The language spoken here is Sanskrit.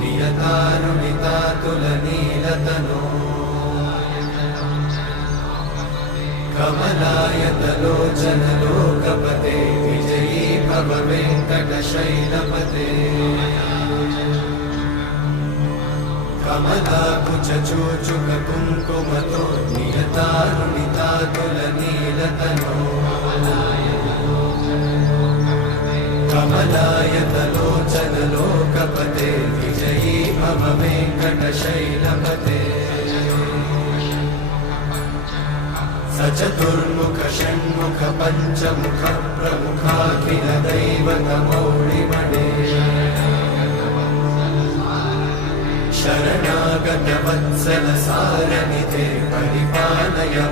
नियतारुणितातुलनीलतनो कमलायतलोचनलोकपते विजयी भव वेङ्कटशैलपते कमलाकुचूचुककुङ्कुमतो नियतारुणितातुलनीलतनो कमलायतलोचनलोकपते विजयी भव वेङ्कटशैलपते सचतुर्मुख षण्मुख पञ्चमुख प्रमुखाखिल दैवतमौळिमणे शरणागत वत्सल सारनि